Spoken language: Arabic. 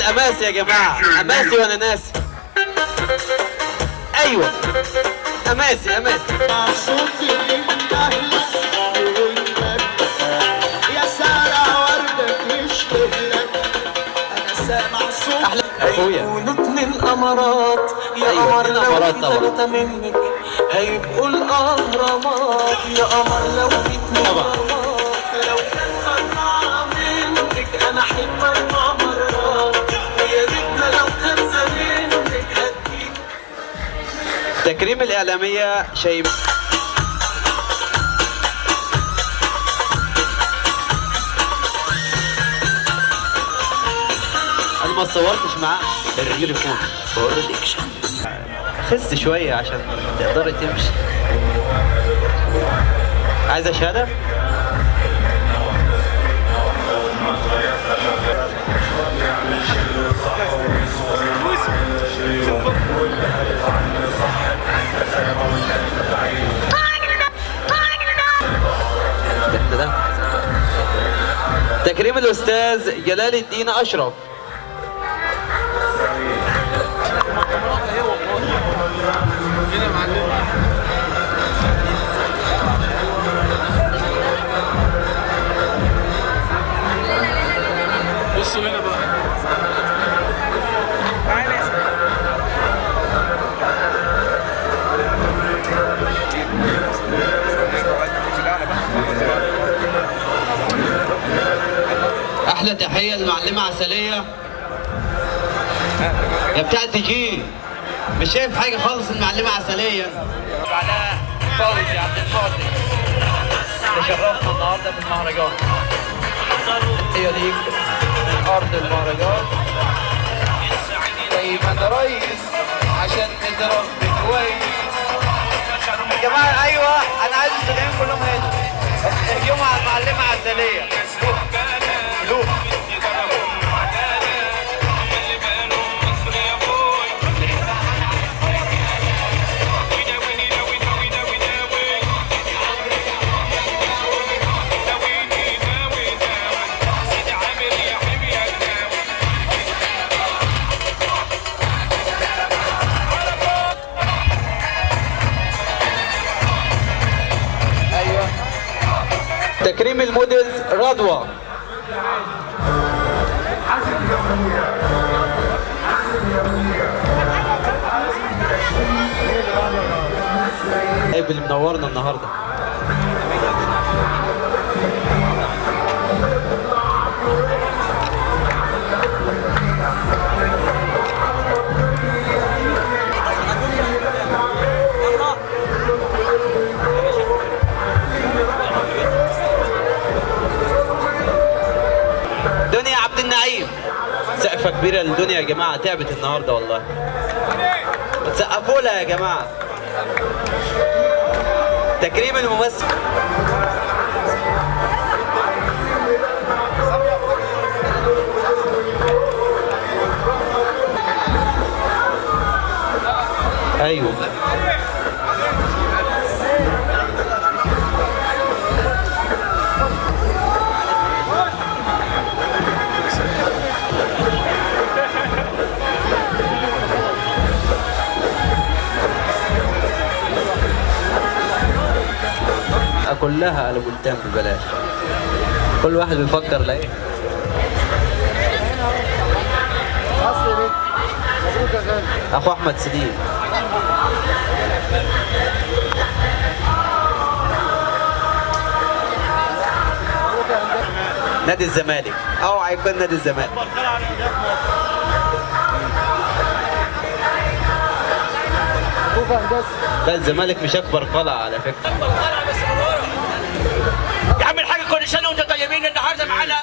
نشغل اماسي يا جماعه، اماسي وانا ناسي. ايوه اماسي اماسي. يا سارة وردك يشتهي لك، انا سامع صوت احلى اخويا. ونتني الامارات يا قمر لو في ثلاثة منك هيبقوا الاهرامات يا قمر لو في اتنين غرامات لو كان فرقعة منك انا احب 4 مرات ويا ريتنا لو 5 منك هديك. تكريم الاعلاميه شيماء. انا ما صورتش معاه التليفون. خس شويه عشان تقدري تمشي. عايزه شهاده؟ ده تكريم الاستاذ جلال الدين اشرف. بصوا هنا بقى. احلى تحيه للمعلمه عسليه يا بتاع تجي. مش شايف حاجه خالص المعلمه عسليه. وعلاء فوزي عبد القادر تشرفنا النهارده في المهرجان. هي ليك من ارض المهرجان زي ما انا ريس عشان نضرب كويس. يا جماعه ايوه انا عايز السودانيين كلهم هنا اهجموا على المعلمه عسليه. لوف تكريم المودلز رضوى. اللي منورنا النهارده. دنيا عبد النعيم. سقفة كبيرة للدنيا يا جماعة، تعبت النهارده والله. تسقفوا لها يا جماعة. تكريم الممثل. ايوه كلها قلب قدام ببلاش. كل واحد بيفكر لايه. اخو احمد سليم. نادي الزمالك او هيكون نادي الزمالك. لا الزمالك مش اكبر قلعه على فكره. يا عم الحاج كل سنه وانتم طيبين. النهارده معانا